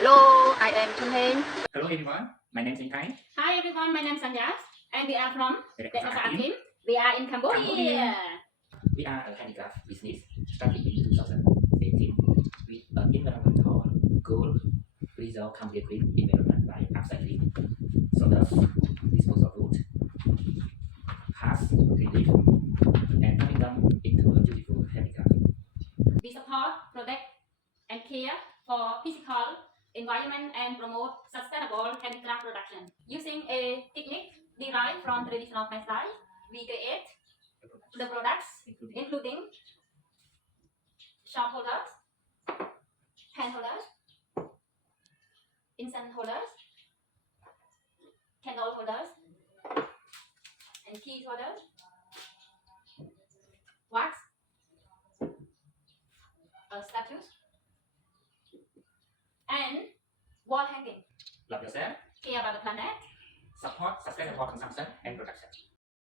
Hello, I am Chun Heng. Hello everyone, my name is Inkai. Hi everyone, my name is Sanyas and we are from Reakossa Reakossa Arts. Arts. We are in Cambodia. We are a handicraft business started in 2018 with an environmental goal resolve Khmer green environment by upcycling sawdust, disposal wood, husk, relief, and turning them into a beautiful handicraft. We support, protect and care for physical environment and promote sustainable handicraft production. Using a technique derived from traditional Khmer style, we create the products including sharp holders, hand holders, incense holders, candle holders, and key holders, wax, statues, and wall hanging. Love yourself, Care about the planet. support sustainable consumption and production.